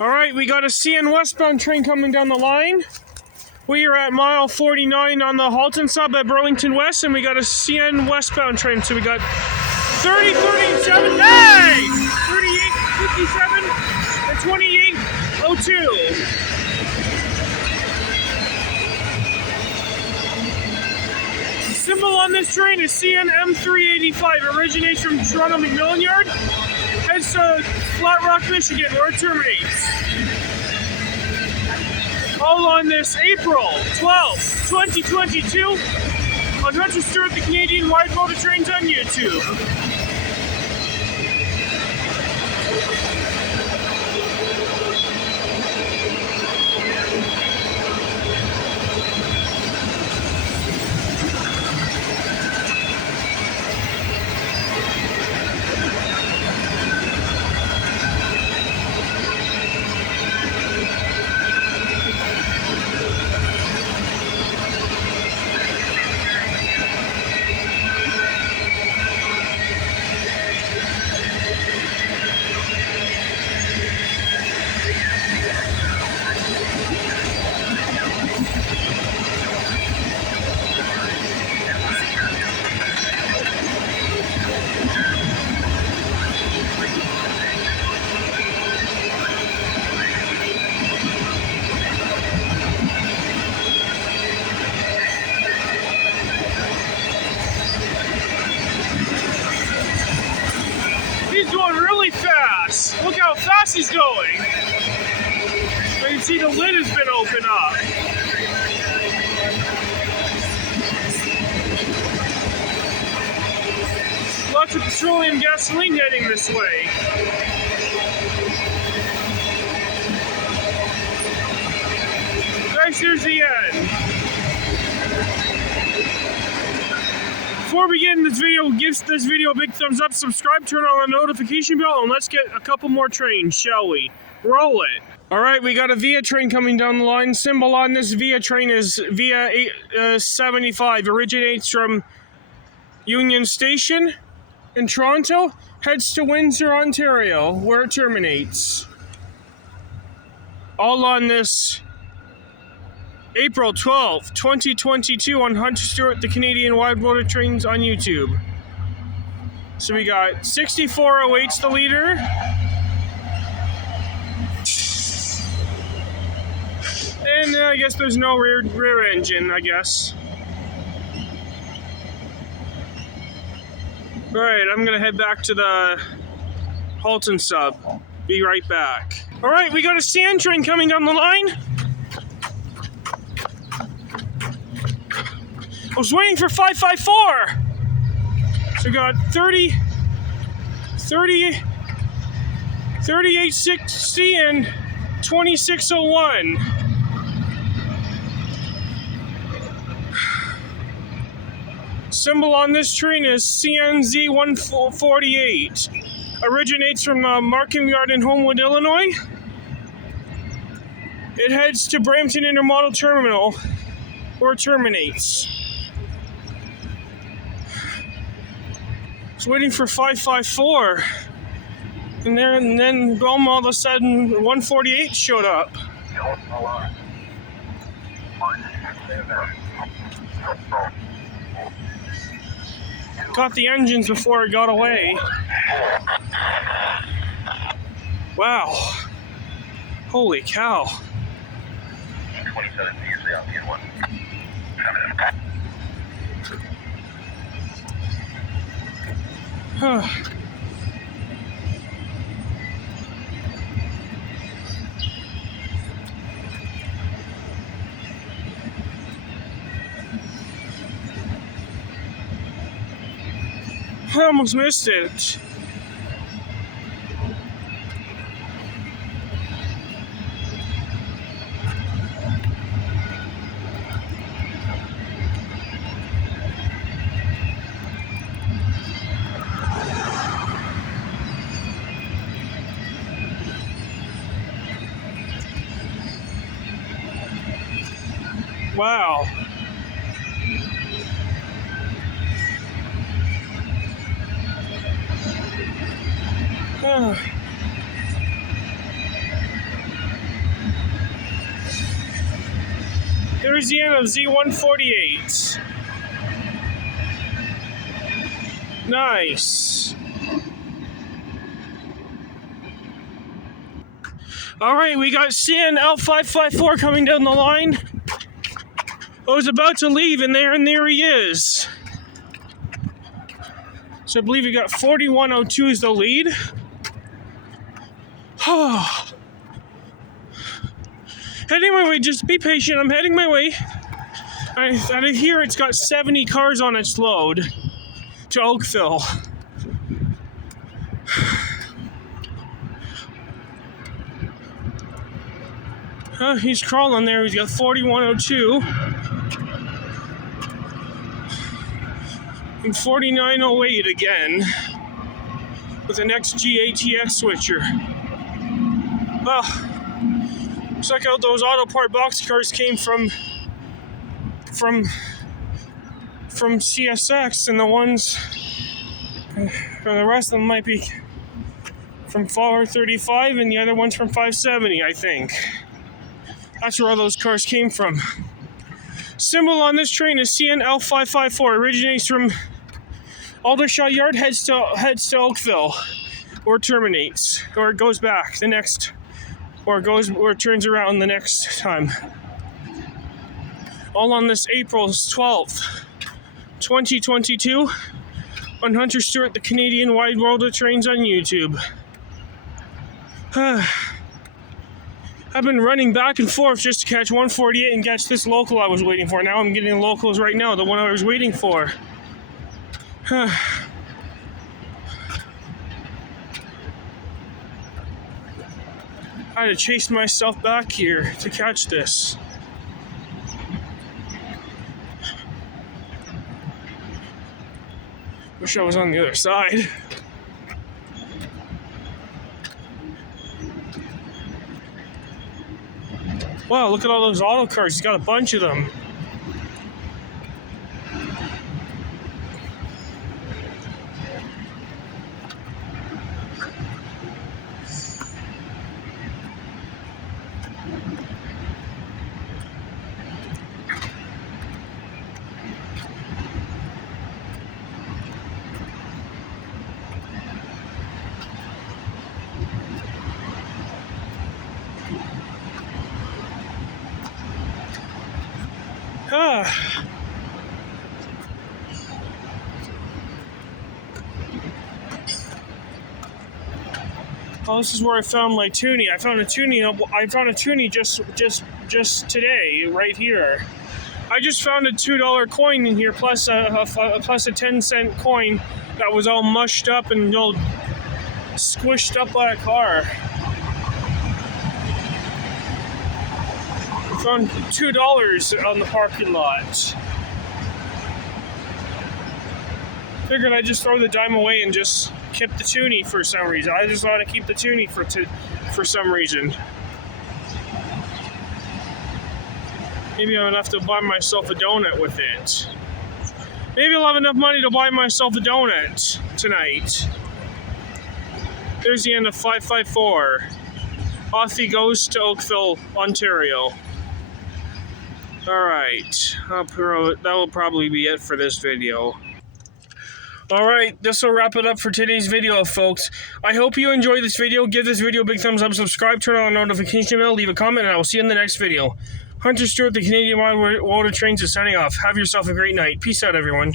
Alright, we got a CN westbound train coming down the line. We are at mile 49 on the Halton sub at Burlington West, and we got a CN westbound train. So we got 30, 37, hey! 38, 57, and 28, 02. The symbol on this train is CN M385. Originates from Toronto McMillan Yard. Heads to Flat Rock, Michigan, where it terminates. All on this April 12th, 2022 on Hunter Stewart, the Canadian Wide Motor Trains on YouTube. He's going really fast. Look how fast he's going. You can see the lid has been opened up. Lots of petroleum gasoline heading this way. Guys, here's the end. Before we get in this video, give this video a big thumbs up, subscribe, turn on the notification bell, and let's get a couple more trains, shall we? Roll it. Alright, we got a VIA train coming down the line. Symbol on this VIA train is VIA 75. Originates from Union Station in Toronto. Heads to Windsor, Ontario, where it terminates. All on this April 12th, 2022 on Hunter Stewart, the Canadian Wide Motor Trains on YouTube. So we got 6408's the leader. And I guess there's no rear engine, I guess. Alright, I'm gonna head back to the Halton sub. Be right back. Alright, we got a CN train coming down the line. I was waiting for 554. So we got 3860 and 2601. Symbol on this train is CNZ 148. Originates from Markham Yard in Homewood, Illinois. It heads to Brampton Intermodal Terminal, where it terminates. I was waiting for 554, and then boom, all of a sudden 148 showed up. Caught the engines before it got away. Wow. Holy cow. 27 usually on the N1. I almost missed it. Wow. There's the end of Z148. Nice. Alright, we got CNL554 coming down the line. I was about to leave, and there he is. So I believe we got 4102 is the lead. Heading my way, just be patient, I'm heading my way. I hear it's got 70 cars on its load to Oakville. He's crawling there, he's got 4102. And 4908 again. With an XG-ATX switcher. Well, looks like out those auto part boxcars came from CSX, and the ones for the rest of them might be from 435, and the other one's from 570, I think. That's where all those cars came from. Symbol on this train is CNL554. Originates from Aldershot Yard, heads to Oakville, or terminates, or it goes back the next, or it turns around the next time. All on this April 12th, 2022, on Hunter Stewart, the Canadian Wide World of Trains on YouTube. I've been running back and forth just to catch 148 and catch this local I was waiting for. Now I'm getting the locals right now, the one I was waiting for. I had to chase myself back here to catch this. Wish I was on the other side. Wow, look at all those auto cars. He's got a bunch of them. Oh, this is where I found my toonie. I found a toonie just today, right here. I just found a $2 coin in here, plus a 10-cent coin that was all mushed up and all squished up by a car. I found $2 on the parking lot. Figured I'd just throw the dime away and just keep the toonie for some reason. I just want to keep the toonie for some reason. Maybe I'll have to buy myself a donut with it. Maybe I'll have enough money to buy myself a donut tonight. There's the end of 554. Off he goes to Oakville, Ontario. Alright, that will probably be it for this video. Alright, this will wrap it up for today's video, folks. I hope you enjoyed this video. Give this video a big thumbs up, subscribe, turn on the notification bell, leave a comment, and I will see you in the next video. Hunter Stewart, the Canadian Wide World of Trains, is signing off. Have yourself a great night. Peace out, everyone.